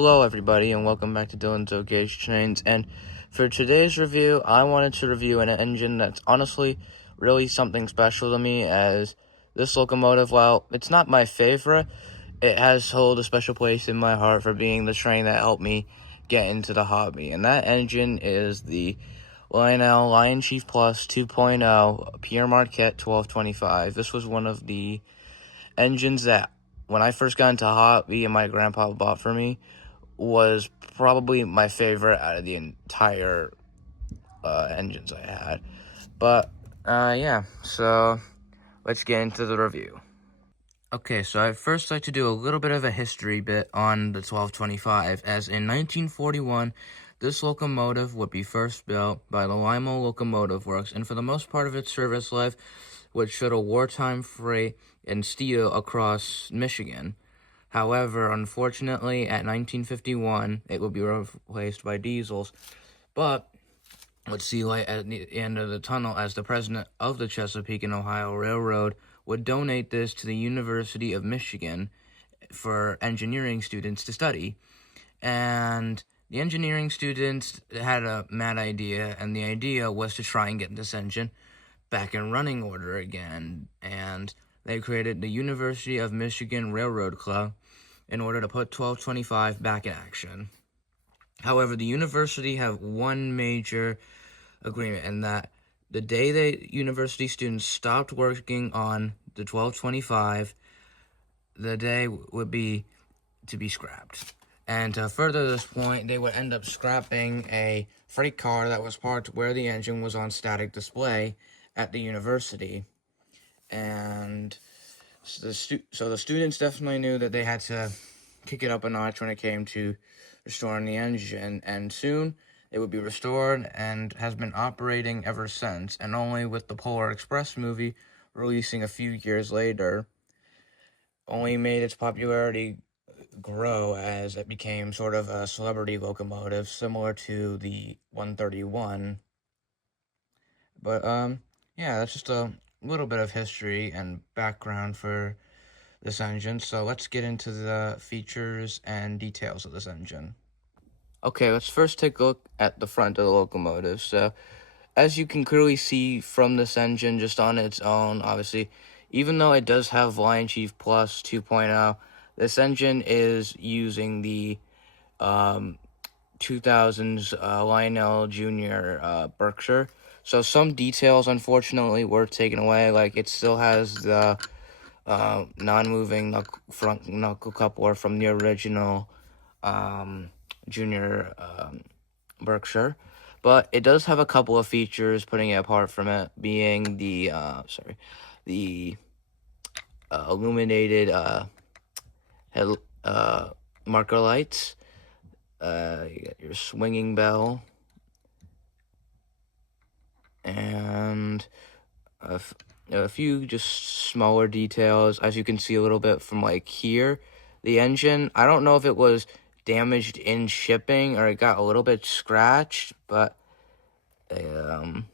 Hello everybody and welcome back to Dylan's Gauge Trains, and for today's review I wanted to review an engine that's honestly really something special to me, as this locomotive, while it's not my favorite, it has held a special place in my heart for being the train that helped me get into the hobby, and that engine is the Lionel LionChief Plus 2.0 pere Marquette 1225. This was one of the engines that when I first got into hobby and my grandpa bought for me was probably my favorite out of the entire engines I had. But yeah, so let's get into the review. Okay, so I'd first like to do a little bit of a history bit on the 1225, as in 1941, this locomotive would be first built by the Lionel Locomotive Works, and for the most part of its service life would shuttle wartime freight and steel across Michigan. However, unfortunately, at 1951, it would be replaced by diesels. But let's see light at the end of the tunnel, as the president of the Chesapeake and Ohio Railroad would donate this to the University of Michigan for engineering students to study. And the engineering students had a mad idea, and the idea was to try and get this engine back in running order again. And they created the University of Michigan Railroad Club in order to put 1225 back in action. However, the university have one major agreement, in that the day the university students stopped working on the 1225, the day would be to be scrapped. And to further this point, they would end up scrapping a freight car that was parked where the engine was on static display at the university. And so the students definitely knew that they had to kick it up a notch when it came to restoring the engine, and soon it would be restored and has been operating ever since, and only with the Polar Express movie releasing a few years later only made its popularity grow, as it became sort of a celebrity locomotive similar to the 131. But yeah, that's just a little bit of history and background for this engine, so let's get into the features and details of this engine. Okay, let's first take a look at the front of the locomotive. So, as you can clearly see from this engine just on its own, obviously, even though it does have LionChief Plus 2.0, this engine is using the 2000s Lionel Jr. Berkshire. So some details, unfortunately, were taken away. Like, it still has the non-moving front knuckle coupler from the original Junior Berkshire, but it does have a couple of features putting it apart from it, being the illuminated head marker lights. You got your swinging bell, and a few just smaller details. As you can see a little bit from like here, the engine, I don't know if it was damaged in shipping or it got a little bit scratched, but it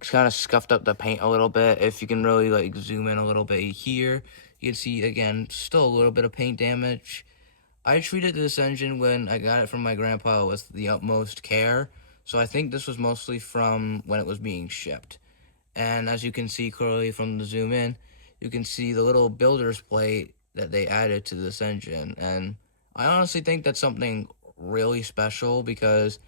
kind of scuffed up the paint a little bit. If you can really like zoom in a little bit here, you can see again still a little bit of paint damage. I treated this engine when I got it from my grandpa with the utmost care, so I think this was mostly from when it was being shipped. And as you can see clearly from the zoom in, you can see the little builder's plate that they added to this engine. And I honestly think that's something really special, because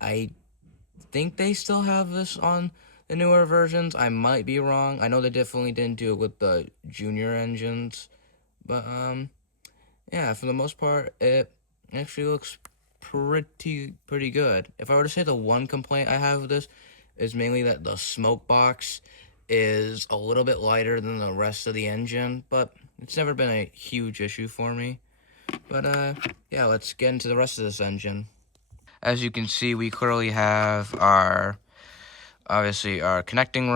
I think they still have this on the newer versions. I might be wrong. I know they definitely didn't do it with the junior engines. But, yeah, for the most part, it actually looks pretty good. If I were to say the one complaint I have with this is mainly that the smoke box is a little bit lighter than the rest of the engine, but it's never been a huge issue for me. But yeah, let's get into the rest of this engine. As you can see, we clearly have our connecting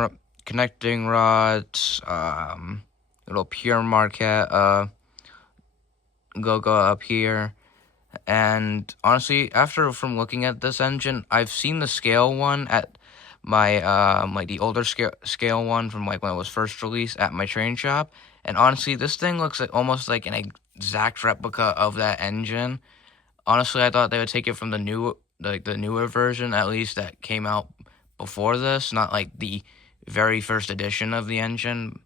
rods, little pere Marquette logo up here. And honestly, from looking at this engine, I've seen the scale one at my like the older scale one from like when it was first released at my train shop, and honestly, this thing looks like almost like an exact replica of that engine. Honestly, I thought they would take it from the newer version, at least that came out before this, not like the very first edition of the engine.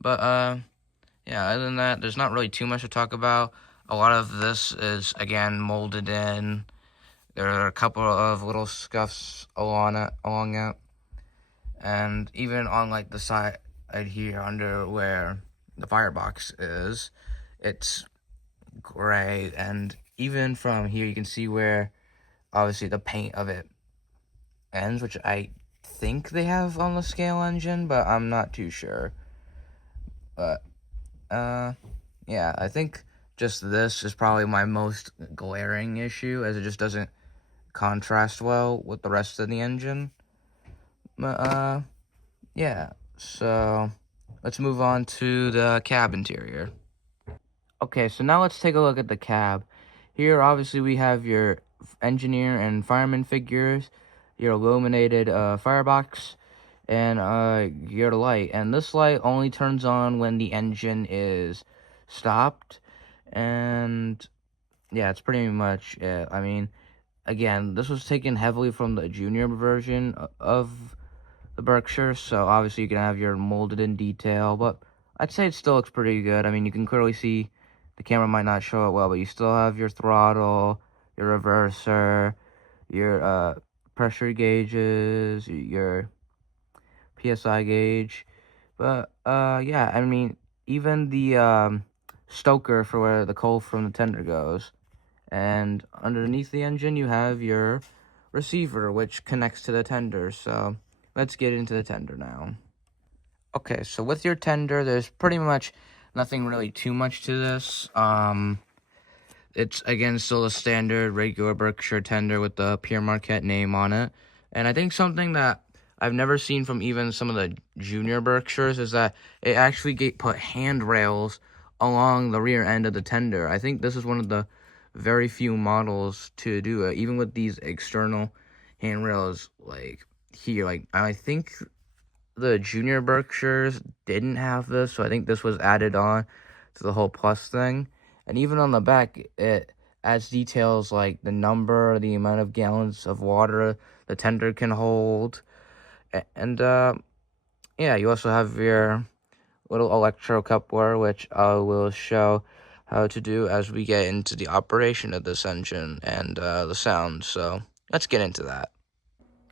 But yeah, other than that, there's not really too much to talk about. A lot of this is again molded in. There are a couple of little scuffs along it, and even on like the side here under where the firebox is, it's gray, and even from here you can see where obviously the paint of it ends, which I think they have on the scale engine, but I'm not too sure. But yeah, I think just this is probably my most glaring issue, as it just doesn't contrast well with the rest of the engine. But yeah, so let's move on to the cab interior. Okay, so now let's take a look at the cab. Here, obviously, we have your engineer and fireman figures, your illuminated firebox, and your light. And this light only turns on when the engine is stopped. And yeah, it's pretty much it. I mean, again, this was taken heavily from the junior version of the Berkshire, so obviously you can have your molded in detail, but I'd say it still looks pretty good. I mean, you can clearly see the camera might not show it well, but you still have your throttle, your reverser, your pressure gauges, your PSI gauge. But yeah, I mean, even the stoker for where the coal from the tender goes. And underneath the engine, you have your receiver, which connects to the tender. So let's get into the tender now. Okay, so with your tender, there's pretty much nothing really too much to this. It's, again, still a standard regular Berkshire tender with the Pere Marquette name on it. And I think something that I've never seen from even some of the junior Berkshires is that it actually put handrails along the rear end of the tender. I think this is one of the very few models to do it, even with these external handrails, like here. Like, I think the junior Berkshires didn't have this, so I think this was added on to the whole plus thing. And even on the back, it adds details like the number, the amount of gallons of water the tender can hold. And yeah, you also have your little electro coupler, which I will show how to do as we get into the operation of this engine and the sound. So let's get into that.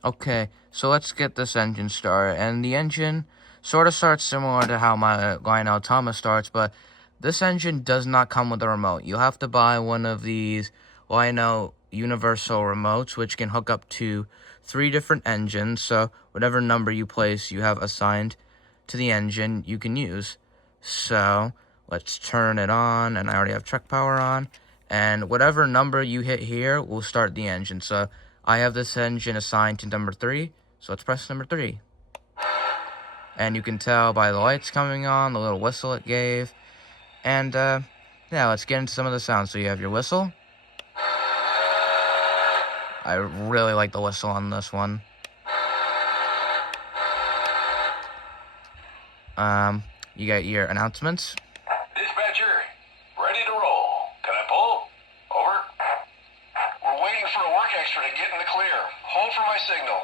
Okay, so let's get this engine started. And the engine sort of starts similar to how my Lionel Thomas starts, but this engine does not come with a remote. You'll have to buy one of these Lionel universal remotes, which can hook up to 3 different engines. So whatever number you place, you have assigned to the engine you can use. So let's turn it on, and I already have truck power on. And whatever number you hit here will start the engine. So I have this engine assigned to number 3, so let's press number 3. And you can tell by the lights coming on, the little whistle it gave. And yeah, let's get into some of the sounds. So you have your whistle. I really like the whistle on this one. You got your announcements. Dispatcher, ready to roll. Can I pull? Over. We're waiting for a work extra to get in the clear. Hold for my signal.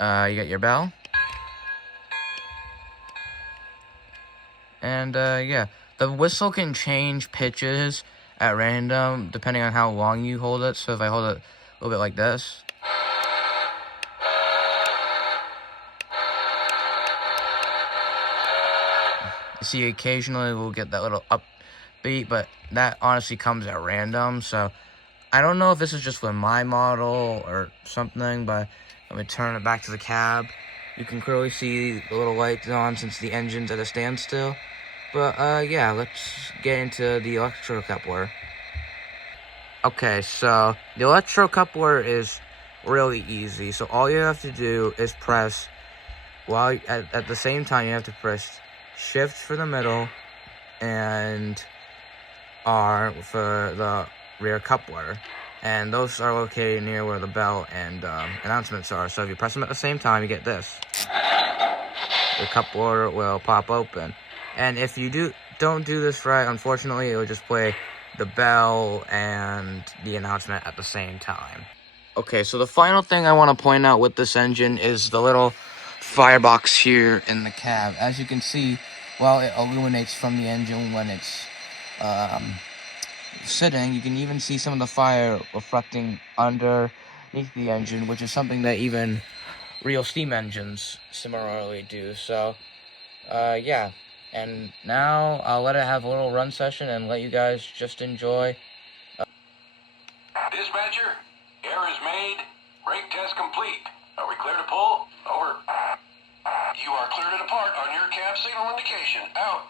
Out. You got your bell. And yeah, the whistle can change pitches at random depending on how long you hold it. So if I hold it a little bit like this, you see occasionally we'll get that little upbeat, but that honestly comes at random. So I don't know if this is just with my model or something, but let me turn it back to the cab. You can clearly see the little lights on since the engine's at a standstill. But yeah, let's get into the electro coupler. Okay, so the electro coupler is really easy. So all you have to do is press, while at the same time you have to press shift for the middle and R for the rear coupler. And those are located near where the bell and announcements are. So if you press them at the same time, you get this. The coupler will pop open. And if you do don't do this right, unfortunately, it would just play the bell and the announcement at the same time. Okay, so the final thing I want to point out with this engine is the little firebox here in the cab. As you can see, while it illuminates from the engine when it's sitting, you can even see some of the fire reflecting underneath the engine, which is something that even real steam engines similarly do. So, yeah. And now I'll let it have a little run session and let you guys just enjoy. Dispatcher, air is made. Brake test complete. Are we clear to pull? Over. You are clear to depart on your cab signal indication. Out.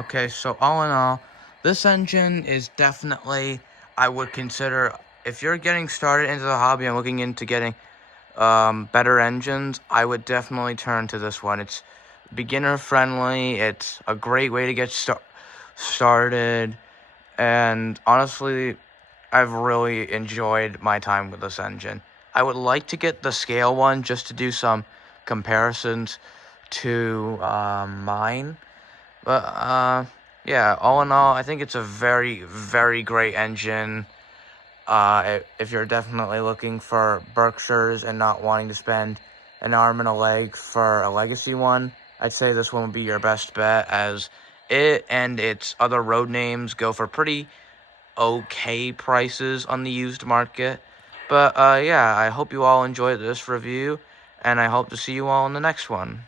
Okay, so all in all, this engine is definitely, I would consider, if you're getting started into the hobby and looking into getting better engines, I would definitely turn to this one. It's beginner friendly, it's a great way to get started, and honestly, I've really enjoyed my time with this engine. I would like to get the scale one just to do some comparisons to mine. But, yeah, all in all, I think it's a very, very great engine. If you're definitely looking for Berkshires and not wanting to spend an arm and a leg for a legacy one, I'd say this one would be your best bet, as it and its other road names go for pretty okay prices on the used market. But, yeah, I hope you all enjoyed this review, and I hope to see you all in the next one.